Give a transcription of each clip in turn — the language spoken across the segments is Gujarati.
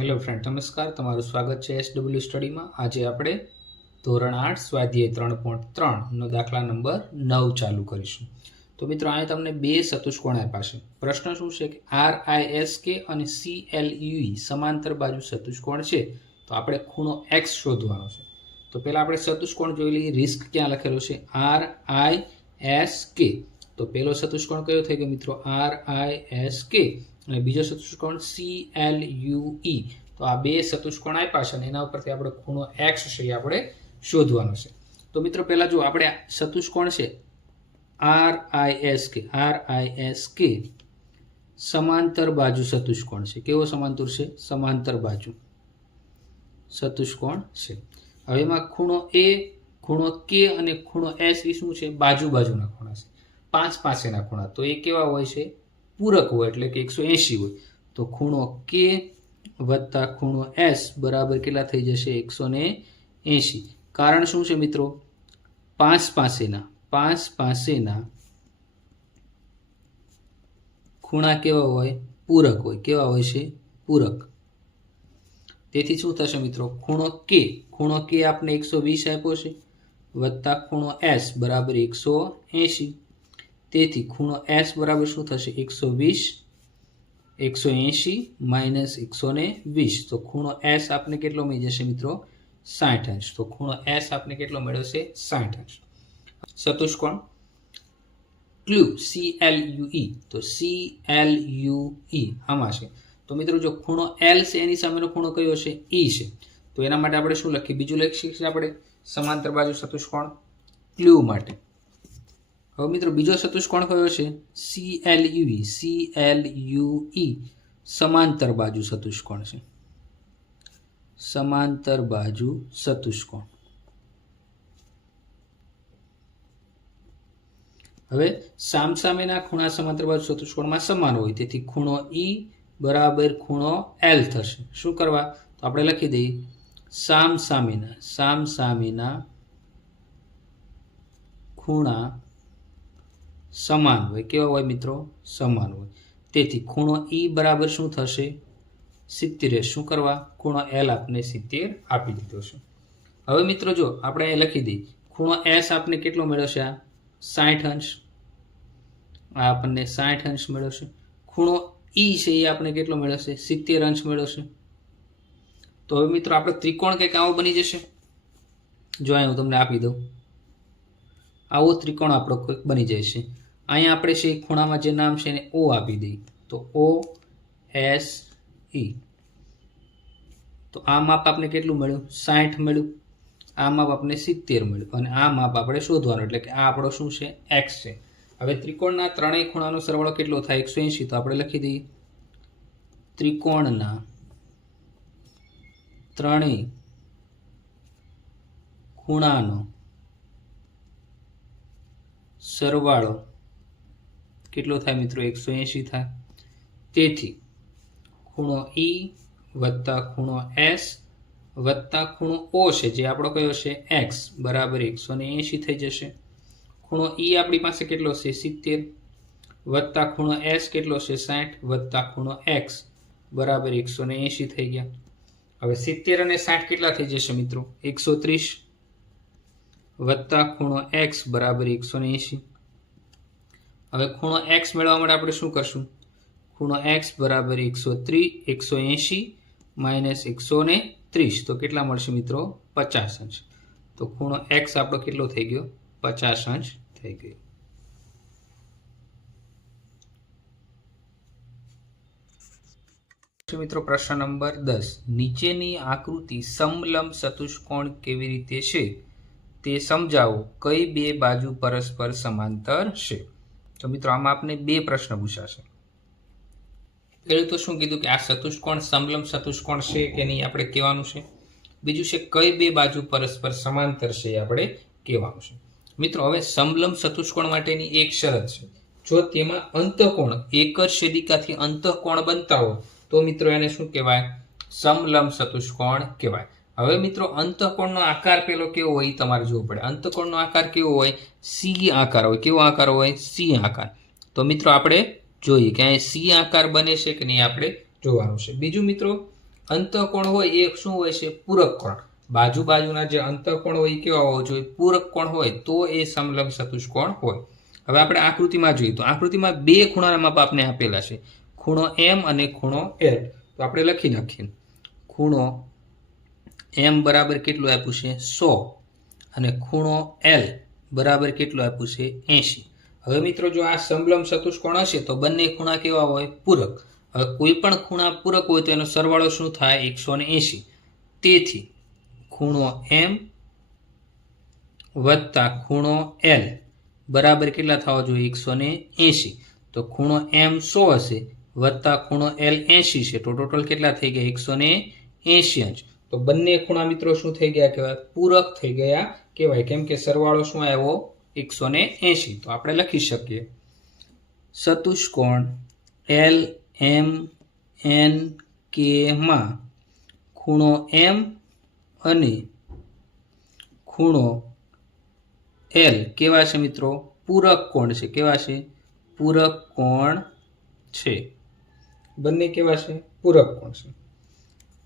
હેલો ફ્રેન્ડ, નમસ્કાર. તમારું સ્વાગત છે SW સ્ટડીમાં. આજે આપણે ધોરણ 8 સ્વાધ્યાય 3.3 નો દાખલા નંબર 9 ચાલુ કરીશું. તો મિત્રો, અહીંયા તમને બે ચતુષ્કોણ આપ્યા છે. પ્રશ્ન શું છે કે RISK અને CLUE સમાંતર બાજુ ચતુષ્કોણ છે, તો આપણે ખૂણો x શોધવાનો છે. તો પહેલા આપણે ચતુષ્કોણ જોઈ લઈએ. રિસ્ક ક્યાં લખેલો છે? RISK. તો પહેલો ચતુષ્કોણ કયો થઈ ગયો મિત્રો? RISK. અને બીજો ચતુષ્કોણ CLUE. તો આ બે ચતુષ્કોણ આપ્યા છે અને એના ઉપરથી આપણે ખૂણો x છે એ આપણે શોધવાનો છે. તો મિત્રો, પહેલા જો આપણે ચતુષ્કોણ છે RISK સમાંતર બાજુ ચતુષ્કોણ છે. કેવો સમાંતર છે? સમાંતર બાજુ ચતુષ્કોણ છે. હવે એમાં ખૂણો A, ખૂણો K અને ખૂણો S એ શું છે? બાજુ બાજુના ખૂણા છે, પાંચ પાસેના ખૂણા. તો એ કેવા હોય છે? પૂરક હોય, એટલે કે 180 હોય. તો ખૂણો K વત્તા ખૂણો S બરાબર કેટલા થઈ જશે? 180. કારણ શું છે મિત્રો? પાંચ પાસેના ખૂણા કેવા હોય? પૂરક હોય. કેવા હોય છે? પૂરક. તેથી શું થશે મિત્રો? ખૂણો K આપણે 120 આપ્યો છે વત્તા ખૂણો S બરાબર 180. તેથી ખૂણો S બરાબર શું થશે? 180 માઇનસ 120. તો ખૂણો S આપણે કેટલો મળી જશે મિત્રો? 60 અંશ. તો ખૂણો S આપણે કેટલો મળ્યો છે? 60 અંશ. ચતુષ્કોણ CLUE. તો CLUE આમાં છે. તો મિત્રો, જો ખૂણો L છે એની સામેનો ખૂણો કયો છે? E છે. તો એના માટે આપણે શું લખીએ? બીજું લખી શકીએ આપણે સમાંતર બાજુ ચતુષ્કોણ CLUE માટે. હવે મિત્રો, બીજો ચતુષ્કોણ કયો છે? CLUE સમાંતર બાજુ ચતુષ્કોણ છે. સમાંતર બાજુ ચતુષ્કોણ. હવે સામસામેના ખૂણા સમાંતર બાજુ ચતુષ્કોણમાં સમાન હોય, તેથી ખૂણો E બરાબર ખૂણો L થશે. શું કરવા? તો આપણે લખી દઈએ સામસામેના ખૂણા સમાન હોય. કેવા હોય મિત્રો? સમાન હોય. તેથી ખૂણો E બરાબર શું થશે? 70. શું કરવા? ખૂણો L આપણે 70 આપી દીધો છે. હવે મિત્રો, જો આપણે અહીં લખી દઈએ ખૂણો S આપણે કેટલો મળ્યો છે? 60 અંશ. આ આપણને 60 અંશ મળ્યો છે. ખૂણો E છે એ આપણે કેટલો મળ્યો છે? 70 અંશ મળ્યો છે. તો હવે મિત્રો, આપણે ત્રિકોણ કંઈક આવો બની જશે. જો અહીં હું તમને આપી દઉં, આવો ત્રિકોણ આપણો કંઈક બની જાય છે. અહીંયા આપણે છે ખૂણામાં જે નામ છે એને O આપી દઈએ. તો OSE. તો આ માપ આપણે કેટલું મળ્યું? 60 મળ્યું. આ માપ આપણે 70 મળ્યું. અને આ માપ આપણે શોધવાનું, એટલે કે આ આપણો શું છે? X છે. હવે ત્રિકોણના ત્રણેય ખૂણાનો સરવાળો કેટલો થાય? 180. તો આપણે લખી દઈએ ત્રિકોણના ત્રણેય ખૂણાનો સરવાળો કેટલો થાય મિત્રો? 180 થાય. તેથી ખૂણો E વત્તા ખૂણો S વત્તા ખૂણો O છે જે આપણો કયો છે? X બરાબર 180 થઈ જશે. ખૂણો E આપણી પાસે કેટલો છે? 70 વત્તા ખૂણો S કેટલો છે? 60 વત્તા ખૂણો X બરાબર 180 થઈ ગયા. હવે 70 અને 60 કેટલા થઈ જશે મિત્રો? 130 વત્તા ખૂણો X બરાબર 180. હવે ખૂણો X મેળવવા માટે આપણે શું કરશું? ખૂણો X બરાબર 180 માઇનસ 130. તો કેટલા મળશે મિત્રો? 50 અંશ. તો ખૂણો X આપણો કેટલો થઈ ગયો? 50 અંશ થઈ ગયો. મિત્રો, પ્રશ્ન નંબર 10. નીચેની આકૃતિ સમલંબ ચતુષ્કોણ કેવી રીતે છે તે સમજાવો. કઈ બે બાજુ પરસ્પર સમાંતર છે? તો મિત્રો, આમાં આપણે બે પ્રશ્ન પૂછાશે. પહેલું તો શું કીધું કે આ ચતુષ્કોણ સમલંબ ચતુષ્કોણ છે કે નહીં આપણે કહેવાનું છે. બીજું છે કઈ બે બાજુ પરસ્પર સમાંતર છે એ આપણે કહેવાનું છે. મિત્રો, હવે સમલંબ ચતુષ્કોણ માટેની એક શરત છે. જો તેમાં અંતઃકોણ એક જ છેદિકાથી અંતઃકોણ બનતા હોય તો મિત્રો એને શું કહેવાય? સમલંબ ચતુષ્કોણ કહેવાય. હવે મિત્રો, અંતઃકોણનો આકાર પેલો કેવો હોય તમારે જોવું પડે. અંતઃકોણનો આકાર કેવો હોય? સી આકાર હોય. કેવો આકાર હોય? સી આકાર. તો મિત્રો, આપણે જોઈએ કે અહીં સી આકાર બને છે કે નહીં આપણે જોવાનું છે. બીજું મિત્રો, અંતઃકોણ હોય એ શું હોય છે? પૂરક કોણ. બાજુના જે અંતઃકોણ હોય એ કેવા હોવા જોઈએ? પૂરક કોણ હોય તો એ સમલંબ ચતુષ્કોણ હોય. હવે આપણે આકૃતિમાં જોઈએ તો આકૃતિમાં બે ખૂણાના માપ આપને આપેલા છે, ખૂણો M અને ખૂણો L. તો આપણે લખી નાખીએ. ખૂણો M બરાબર કેટલું આપ્યું છે? 100 અને ખૂણો L બરાબર કેટલું આપ્યું છે? 80. હવે મિત્રો જો આ સમલંબ ચતુષ્કોણ હશે તો બંને ખૂણા કેવા હોય? પૂરક. હવે કોઈ પણ ખૂણા પૂરક હોય તો એનો સરવાળો શું થાય? 180. તેથી ખૂણો M વત્તા ખૂણો L બરાબર કેટલા થવા જોઈએ? 180. તો ખૂણો M 100 હશે વત્તા ખૂણો L 80 છે, તો ટોટલ કેટલા થઈ ગયા? 180 અંશ. તો બંને ખૂણા મિત્રો શું થઈ ગયા કહેવાય? પૂરક થઈ ગયા કહેવાય. કેમ કે સરવાળો શું આવ્યો? 180. તો આપણે લખી શકીએ ચતુષ્કોણ LMNK માં ખૂણો M અને ખૂણો L કેવા છે મિત્રો? પૂરક કોણ છે. કેવા છે? પૂરક કોણ છે. બંને કેવા છે? પૂરક કોણ છે.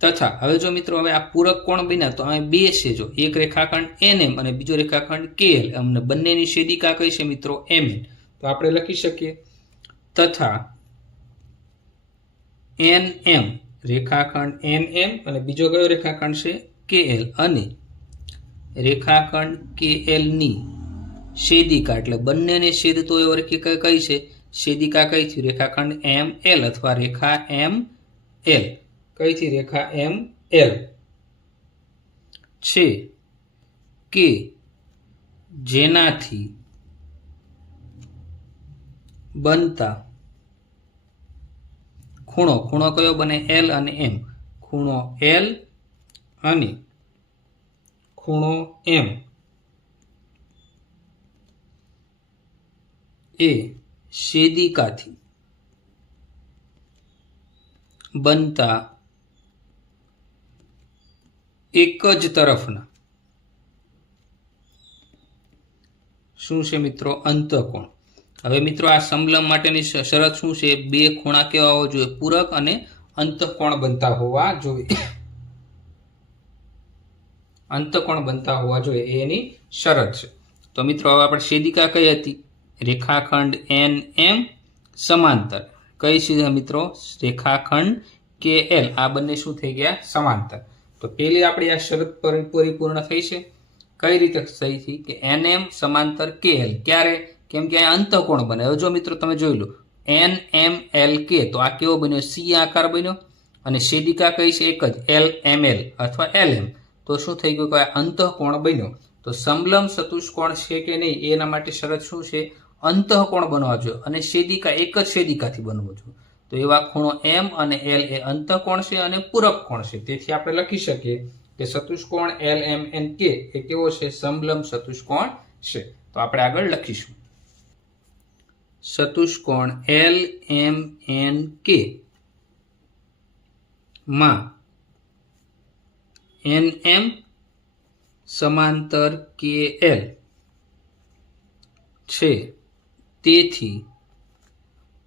તથા હવે જો મિત્રો હવે આ પૂરક કોણ બન્યા તો અહીં બે છે, જો એક રેખાખંડ NM અને બીજો રેખાખંડ KL. અમને બંનેની છેદિકા કઈ છે મિત્રો? MN. તો આપણે લખી શકીએ તથા NM રેખાખંડ NM અને બીજો કયો રેખાખંડ છે? KL અને રેખાખંડ KL ની છેદિકા એટલે બંનેને છેદ તો એ કઈ છે? છેદિકા કઈ થી? રેખાખંડ ML અથવા રેખા ML. કઈ થી? રેખા ML છે કે જેનાથી બનતા ખૂણો કયો બને? L અને M. ખૂણો L અને ખૂણો M એ છેદિકાથી બનતા એક જ તરફના શું છે મિત્રો? અંતઃકોણ. હવે મિત્રો આ સમલંબ માટેની શરત શું છે? બે ખૂણા કેવા હોવા જોઈએ? પૂરક અને અંતઃકોણ બનતા હોવા જોઈએ. અંતઃકોણ બનતા હોવા જોઈએ એની શરત છે. તો મિત્રો હવે આપણે છેદિકા કઈ હતી? રેખાખંડ NM સમાંતર. કઈ છે મિત્રો? રેખાખંડ KL. આ બંને શું થઈ ગયા? સમાંતર. તો પેલી આપણી આ શરત પરિપૂર્ણ થઈ છે. કઈ રીતે થઈ હતી? કે NM સમાંતર KL. ક્યારે? કેમ કે આ અંતઃકોણ બને. હવે જો મિત્રો તમે જોઈ લો NMLK, તો આ કેવો બન્યો? C આકાર બન્યો અને છેદિકા કઈ છે? એક જ LML અથવા LM. તો શું થઈ ગયું? કે અંતઃકોણ બન્યો. તો સમલંબ ચતુષ્કોણ છે કે નહીં એના માટે શરત શું છે? અંતઃકોણ બનવા જોઈએ અને છેદિકા એક જ છેદિકાથી બનવો જોઈએ. તો એવા ખૂણો M અને L એ અંતઃકોણ છે અને પૂરક કોણ છે. તેથી આપણે લખી શકીએ કે ચતુષ્કોણ LMNK એ કેવો છે? સમલંબ ચતુષ્કોણ છે. તો આપણે આગળ લખીશું ચતુષ્કોણ LMNK માં NM સમાંતર KL છે. તેથી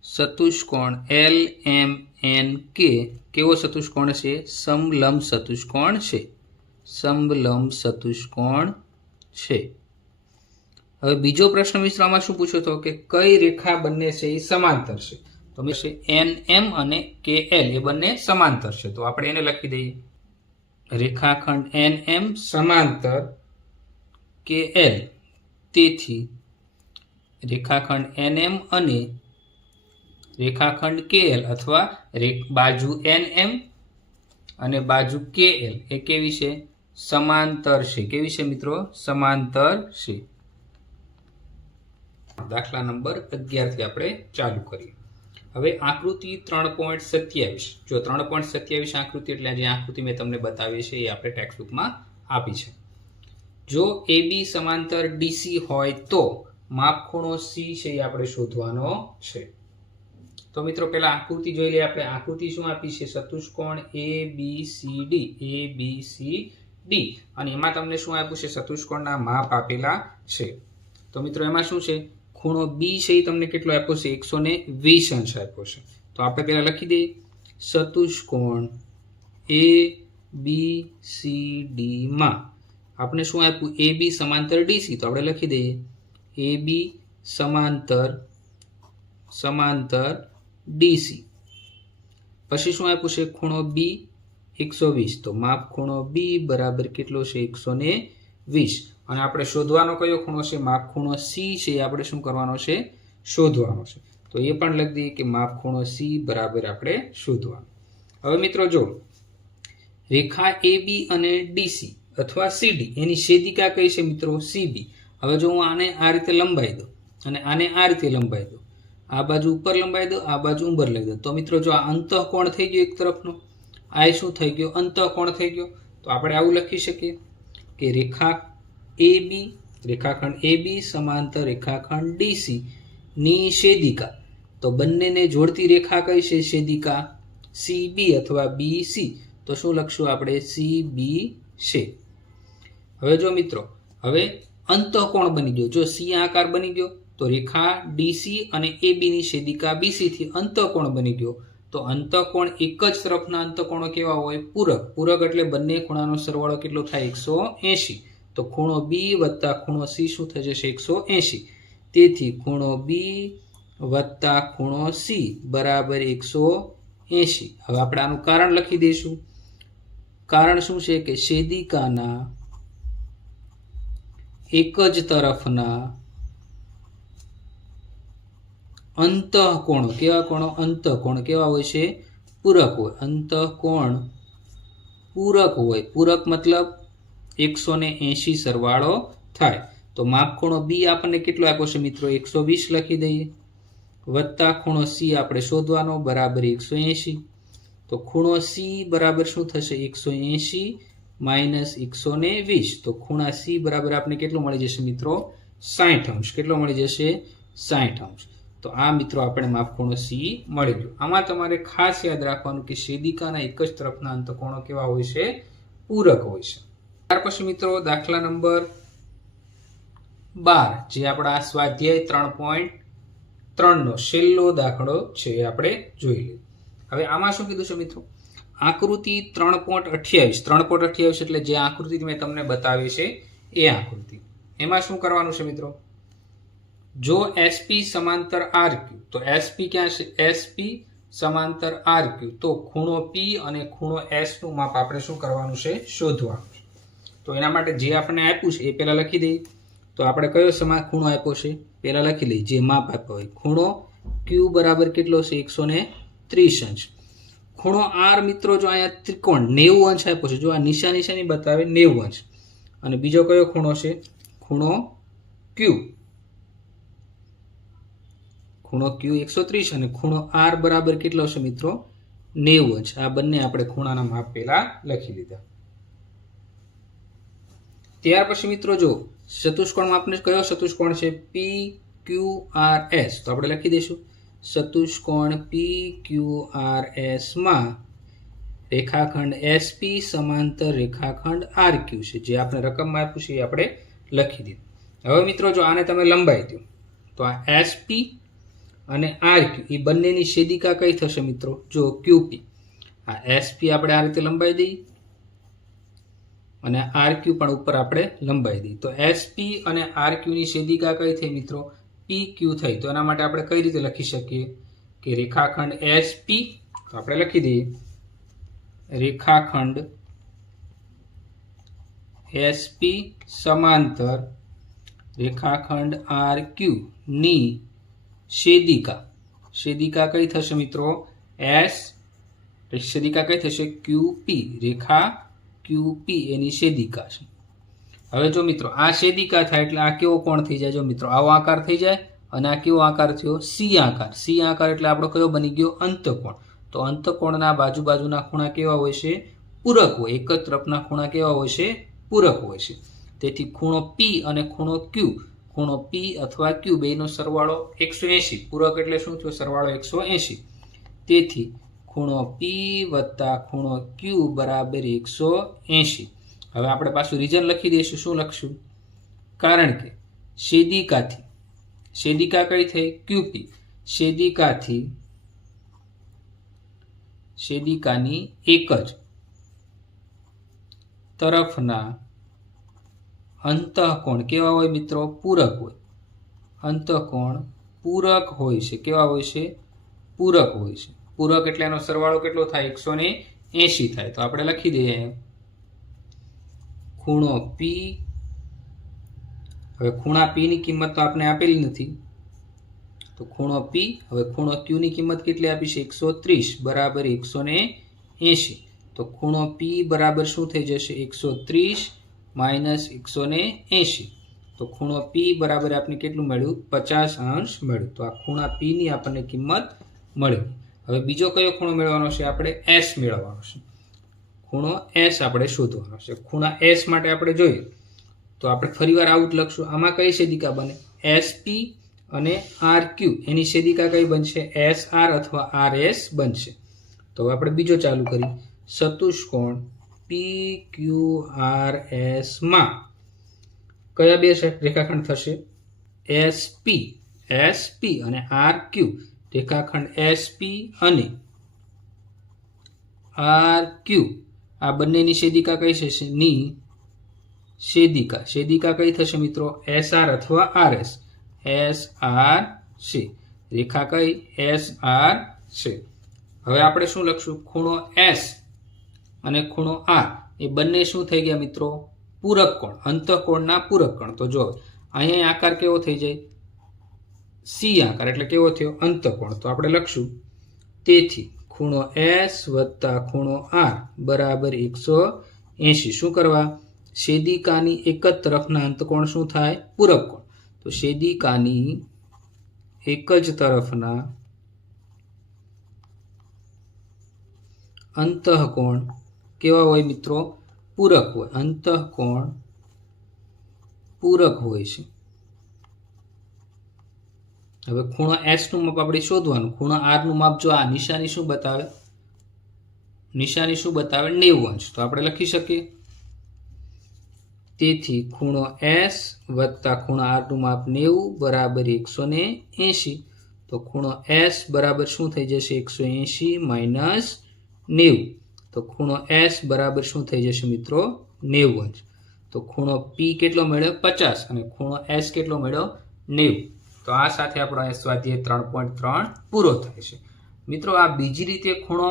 ચતુષ્કોણ LMNK કેવો ચતુષ્કોણ છે? સમલંબ ચતુષ્કોણ છે. સમલંબ ચતુષ્કોણ છે. હવે બીજો પ્રશ્ન મિત્રો આમાં શું પૂછ્યો હતો? કે કઈ રેખા બંને છે એ સમાંતર છે? તો NM અને KL એ બંને સમાંતર છે. તો આપણે એને લખી દઈએ રેખાખંડ NM સમાંતર KL. તેથી રેખાખંડ NM અને રેખાખંડ KL અથવા બાજુ NM અને બાજુ KL એ કેવી છે? સમાંતર છે. કેવી છે મિત્રો? સમાંતર છે. દાખલા નંબર 11 થી આપણે ચાલુ કરીએ. હવે આકૃતિ 3.27. જો 3.27 આકૃતિ એટલે જે આકૃતિ મેં તમને બતાવી છે એ આપણે ટેક્સ્ટબુકમાં આપી છે. જો AB સમાંતર DC હોય તો માપખૂણો C છે એ આપણે શોધવાનો છે. તો મિત્રો પહેલા આકૃતિ જોઈ લઈએ આપણે. આકૃતિ શું આપી છે? ચતુષ્કોણ ABCD. અને એમાં તમને શું આપ્યું છે? ચતુષ્કોણના માપ આપેલા છે. તો મિત્રો એમાં શું છે? ખૂણો B છે એ તમને કેટલો આપ્યો છે? 120 અંશ આપ્યો છે. તો આપણે પહેલા લખી દઈએ ચતુષ્કોણ એ બી સી ડી માં આપણે શું આપ્યું એ બી સમાંતર ડીસી તો આપણે લખી દઈએ એ બી સમાંતર ડીસી પછી શું આપ્યું છે ખૂણો બી 120 તો માપ ખૂણો બી બરાબર કેટલો છે 120 અને આપણે શોધવાનો કયો ખૂણો છે માપ ખૂણો સી છે આપણે શું કરવાનો છે શોધવાનો છે તો એ પણ લખી દઈએ કે માપ ખૂણો સી બરાબર આપણે શોધવાનો હવે મિત્રો જો રેખા AB અને DC અથવા CD એની છેદિકા કઈ છે મિત્રો CB હવે જો હું આને આ રીતે લંબાઈ દઉં અને આને આ રીતે લંબાઈ દઉં આ બાજુ ઉપર લંબાઈ દઉં આ બાજુ ઉપર લઈ દઉં તો મિત્રો જો આ અંતઃકોણ થઈ ગયો એક તરફનો આ શું થઈ ગયો અંતઃકોણ થઈ ગયો તો આપણે આવું લખી શકીએ કે રેખા AB રેખાખંડ AB સમાંતર રેખાખંડ DC ની છેદિકા તો બંનેને જોડતી રેખા કઈ છે છેદિકા CB અથવા BC તો શું લખશું આપણે CB છે હવે જો મિત્રો હવે અંતઃકોણ બની ગયો જો C આકાર બની ગયો તો રેખા DC અને AB ની છેદિકા BC થી અંતઃકોણ બની ગયો તો અંતઃકોણ એક જ તરફના અંતઃકોણો કેવા હોય પૂરક પૂરક એટલે બંને ખૂણાનો સરવાળો કેટલો થાય 180 તો ખૂણો B વત્તા ખૂણો C શું થઈ જશે 180 તેથી ખૂણો B વત્તા ખૂણો C બરાબર 180 હવે આપણે આનું કારણ લખી દઈશું કારણ શું છે કે છેદિકાના એક જ તરફના અંતઃકોણો કેવા કોણો અંતઃકોણ કેવા હોય છે પૂરક હોય અંતઃકોણ પૂરક હોય પૂરક મતલબ 180 સરવાળો થાય તો માપ ખૂણો બી આપણને કેટલો આપ્યો છે મિત્રો 120 લખી દઈએ વત્તા ખૂણો સી આપણે શોધવાનો બરાબર 180 તો ખૂણો સી બરાબર શું થશે 180 માઇનસ 120 તો ખૂણા સી બરાબર આપણે કેટલું મળી જશે મિત્રો 60 અંશ કેટલો મળી જશે 60 અંશ તો આ મિત્રો આપણે માપ ખૂણો સી મળી ગયો આમાં તમારે ખાસ યાદ રાખવાનું કે છેદિકાના એક જ તરફના અંતઃકોણો કેવા હોય છે પૂરક હોય છે ત્યાર પછી મિત્રો દાખલા નંબર 12 જે આપણા સ્વાધ્યાય 3.3 નો છેલ્લો દાખલો છે આપણે જોઈ લઈએ હવે આમાં શું કીધું છે મિત્રો આકૃતિ 3.28 એટલે જે આકૃતિ મેં તમને બતાવી છે એ આકૃતિ એમાં શું કરવાનું છે મિત્રો જો SP સમાંતર RQ તો SP ક્યાં છે SP સમાંતર RQ તો ખૂણો P અને ખૂણો S નું માપ આપણે શું કરવાનું છે શોધવાનું છે તો એના માટે જે આપણે આપ્યું છે એ પહેલા લખી દઈએ તો આપણે કયો સમાન ખૂણો આપ્યો છે પહેલા લખી લઈએ જે માપ આપ્યો હોય ખૂણો Q બરાબર કેટલો છે 130 અંશ ખૂણો R મિત્રો જો અહીંયા ત્રિકોણ 90 અંશ આપ્યો છે જો આ નિશાની બતાવે 90 અંશ અને બીજો કયો ખૂણો છે ખૂણો Q ખૂણો Q 130 અને ખૂણો R બરાબર કેટલો છે મિત્રો 90 અંશ આ બંને આપણે ખૂણાના માપ પહેલા લખી લીધા ત્યાર પછી મિત્રો જો ચતુષ્કોણમાં આપણે કયો ચતુષ્કોણ છે PQRS તો આપણે લખી દઈશું ચતુષ્કોણ PQRS માં રેખાખંડ SP સમાંતર રેખાખંડ RQ છે જે આપણે રકમમાં આપ્યું છે એ આપણે લખી દીધું હવે મિત્રો જો આને તમે લંબાઈ દો તો આ SP અને RQ એ બંનેની છેદિકા કઈ થશે મિત્રો જો QP આ SP આપણે આ રીતે લંબાઈ દઈએ અને RQ પણ ઉપર આપણે લંબાઈ દઈએ તો SP અને RQ ની છેદિકા કઈ થઈ મિત્રો PQ થઈ તો એના માટે આપણે કઈ રીતે લખી શકીએ કે રેખાખંડ SP તો આપણે લખી દઈએ રેખાખંડ SP સમાંતર રેખાખંડ RQ ની છેદિકા કઈ થશે મિત્રો S છેદિકા કઈ થશે QP રેખા QP એની છેદિકા છે હવે જો મિત્રો આ છેદિકા થાય એટલે આ કેવો કોણ થઈ જાય જો મિત્રો આવો આકાર થઈ જાય અને આ કેવો આકાર થયો સી આકાર એટલે આપણો કયો બની ગયો અંતઃકોણ તો અંતઃકોણના બાજુના ખૂણા કેવા હોય છે પૂરક હોય એક જ તરફના ખૂણા કેવા હોય છે પૂરક હોય છે તેથી ખૂણો P અને ખૂણો Q ખૂણો P અથવા Q બેનો સરવાળો 180 પૂરક એટલે શું થયો સરવાળો 180 તેથી ખૂણો P વત્તા ખૂણો Q બરાબર 180 હવે આપણે પાછું રીઝન લખી દઈશું શું લખશું કારણ કે છેદિકા કઈ થઈ QP છેદિકાની એક જ તરફના અંતઃકોણ કેવા હોય મિત્રો? પૂરક હોય. અંતઃકોણ પૂરક હોય છે. કેવા હોય છે? પૂરક હોય છે. પૂરક એટલે એનો સરવાળો કેટલો થાય? 180 થાય. તો આપણે લખી દઈએ ખૂણો P. હવે ખૂણા P ની કિંમત તો આપણે આપેલી નથી, તો ખૂણો P. હવે ખૂણો Q ની કિંમત કેટલી આપી છે? 130 બરાબર 180. તો ખૂણો P બરાબર શું થઈ જશે? 130 માઇનસ 180. તો ખૂણો P બરાબર આપણે કેટલું મળ્યું? 50 અંશ મળ્યું. તો આ ખૂણા P ની આપણને કિંમત મળી. હવે બીજો કયો ખૂણો મેળવવાનો છે? આપણે S મેળવવાનો છે. ખૂણો S આપણે શોધવાનો છે. ખૂણા S માટે આપણે જોઈએ તો આપણે ફરીવાર આવું લખશું. આમાં કઈ છેદિકા બને? SP અને RQ. એની છેદિકા કઈ બનશે? SR અથવા RS બનશે. તો હવે આપણે બીજો ચાલુ કરીએ. ચતુષ્કોણ PQRS માં કયા બે રેખાખંડ થશે? SP અને RQ. રેખાખંડ SP અને RQ આ બંનેની છેદિકા કઈ થશે? ની છેદિકા કઈ થશે મિત્રો? SR અથવા RS. SR છે. રેખા કઈ? SR છે. હવે આપણે શું લખશું? ખૂણો S અને ખૂણો R એ બંને શું થઈ ગયા મિત્રો? પૂરક કોણ. અંતઃકોણના પૂરક કોણ. તો જો અહીંયા આકાર કેવો થઈ જાય? C આકાર. એટલે કેવો થયો? અંતઃકોણ. તો આપણે લખશું તેથી ખૂણો S વત્તા ખૂણો R બરાબર 180. શું કરવા? છેદિકાની એક જ તરફના અંતકોણ શું થાય? પૂરક કોણ. તો છેદિકાની એક જ તરફના અંતઃકોણ કેવા હોય મિત્રો? પૂરક હોય. અંતઃકોણ પૂરક હોય છે. હવે ખૂણો S નું માપ આપણે શોધવાનું. ખૂણો R નું માપ જો આ નિશાની શું બતાવે? નિશાની શું બતાવે? 90 અંશ. તો આપણે લખી શકીએ તેથી ખૂણો S વત્તા ખૂણો R નું માપ 90 બરાબર 180. તો ખૂણો S બરાબર શું થઈ જશે? 180 માઇનસ 90. તો ખૂણો S બરાબર શું થઈ જશે મિત્રો? 90 અંશ. તો ખૂણો P કેટલો મળ્યો? 50 અને ખૂણો S કેટલો મળ્યો? 90. તો આ સાથે આપણો સ્વાધ્યાય 3.3 પૂરો થાય છે. મિત્રો આ બીજી રીતે ખૂણો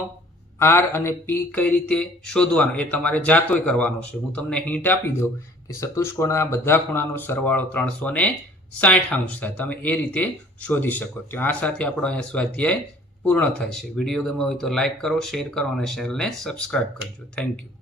R અને P કઈ રીતે શોધવાનો એ તમારે જાતોય કરવાનો છે. હું તમને હિન્ટ આપી દઉં કે ચતુષ્કોણના બધા ખૂણાનો સરવાળો 360 અંશ થાય. તમે એ રીતે શોધી શકો. તો આ સાથે આપણો અહીંયા સ્વાધ્યાય પૂર્ણ થાય છે. વિડીયો ગમ્યો હોય તો લાઈક કરો, શેર કરો અને ચેનલને સબસ્ક્રાઇબ કરજો. Thank you.